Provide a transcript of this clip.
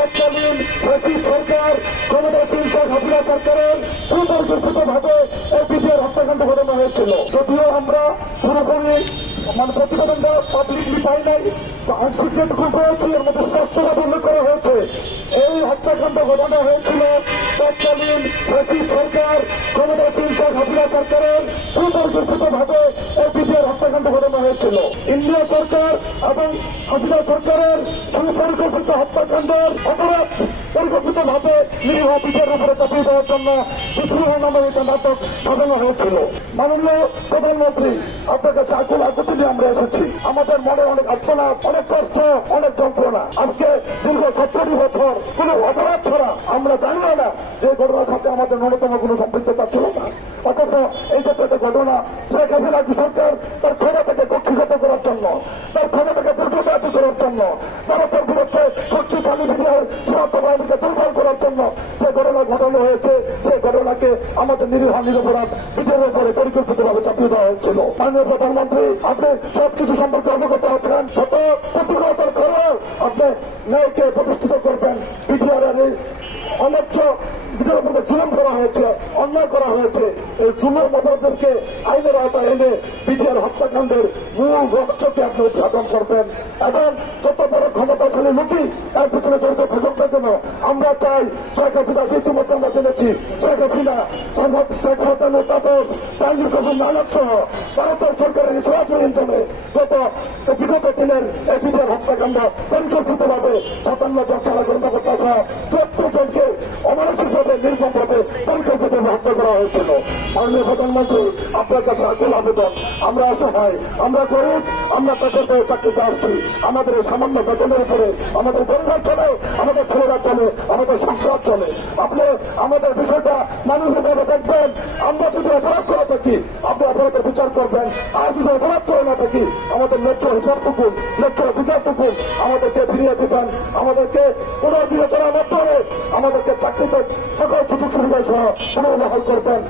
তৎকালীন ফ্যাসিস্ট সরকার ক্ষমতাসীন শেখ হাসিনা সরকারের সুপরিকল্পিতভাবে এই পিটিআর হত্যাকাণ্ড ঘটানো হয়েছিল। যদিও আমরা পুরোপুরি প্রতিবেদনটা পাবলিকলি পাই নাই, আংশিক যেটুকু পেয়েছি এর মধ্যে স্পষ্টভাবে উল্লেখ করা হয়েছে এই হত্যাকাণ্ড ঘটানো হয়েছিল তৎকালীন ফ্যাসিস্ট সরকার ক্ষমতাসীন শেখ হাসিনা সরকারের সুপরিকল্পিতভাবে এই পিটিআর হত্যাকাণ্ড ঘটানো হয়েছিল। ইন্ডিয়া সরকার এবং হাসিনা সরকারের সুপরিকল্পিত হত্যাকাণ্ডের অপরাধ পরিকল্পিতভাবে নিরীহ পিঠের উপরে চাপিয়ে দেওয়ার জন্য বিদ্রোহ নামে একটা নাটক সাজানো হয়েছিল। মাননীয় প্রধানমন্ত্রী, আপনার কাছে আকুল আকুতি নিয়ে আমরা এসেছি। আমাদের মনে অনেক আর্তনা, অনেক কষ্ট, অনেক যন্ত্রণা। আজকে দীর্ঘ 17 বছর কোন অপরাধ ছাড়া আমরা জানিও না যে ঘটনার সাথে আমাদের ন্যূনতম কোনো সম্পৃক্ততা ছিল না। অথচ এই যে একটা ঘটনা শেখ হাসিনা সরকার তার ক্ষমতাকে কক্ষিগত করার জন্য, তার ক্ষমতাকে দীর্ঘব্যাপী করার জন্য, ভারতের বিরুদ্ধে শক্তিশালী বিজয়ের সীমান্ত বাহিনীকে দুর্বল করার জন্য যে ঘটনা ঘটানো হয়েছে, সেই ঘটনাকে আমাদের নিরীহ নিরপরাধ বিজয়ের উপরে পরিকল্পিতভাবে চাপিয়ে দেওয়া হয়েছিল। মাননীয় প্রধানমন্ত্রী, আপনি সবকিছু সম্পর্কে অবগত আছেন। শত প্রতিকূলতার পরেও আপনি ন্যায়কে প্রতিষ্ঠিত করবেন। পিটিআর এর অন্যায্য বিজয়ের মধ্যে জুলুম করা হয়েছে, অন্যায় করা হয়েছে। এই জুলুম অপরাধীদেরকে আইনের আওতায় এনে পিটিআর হত্যাকাণ্ডের মূল রহস্যকে আপনি উদ্ঘাটন করবেন এবং যত বড় ক্ষমতাশালী লুটি এর পিছনে জড়িত থাকুক না কেন, আমরা চাই শেখ হাসিনা, ইতিমধ্যে আমরা জেনেছি শেখ হাসিনা, শেখ হাসিনা তাপস, চাইনিজ কবির নানক সহ ভারতের সরকারের সরাসরি ইন্ধনে বিগত দিনের এই পিটিআর হত্যাকাণ্ড পরিকল্পিতভাবে 57 জন ছাড়া কর্মকর্তা সহ 14 জনকে অমানসিকভাবে নির্মমভাবে পরিকল্পিতভাবে হত্যা করা হয়েছিল। মাননীয় প্রধানমন্ত্রী, আপনার কাছে আকুল আবেদন, আমরা অসহায়, আমরা গরিব, আমরা পেটের পেয়ে চাকরিতে আসছি। আমাদের এই সামান্য বেতনের উপরে আমাদের পরিবার চলে, আমাদের ছেলেরা চলে, আমাদের সংসার চলে। আপনি আমাদের বিষয়টা মানবিকভাবে দেখবেন। আমরা যদি অপরাধ করে থাকি আপনি অপরাধের বিচার করবেন, আর যদি অপরাধ করে না থাকি আমাদের ন্যায্য হিসাবটুকু, ন্যায্য অধিকারটুকু আমাদেরকে ফিরিয়ে দিবেন। আমাদেরকে পুনর্বিবেচনার মাধ্যমে আমাদেরকে চাকরিতে সকল সুযোগ সুবিধা সহ পুনর্বহাল করবেন।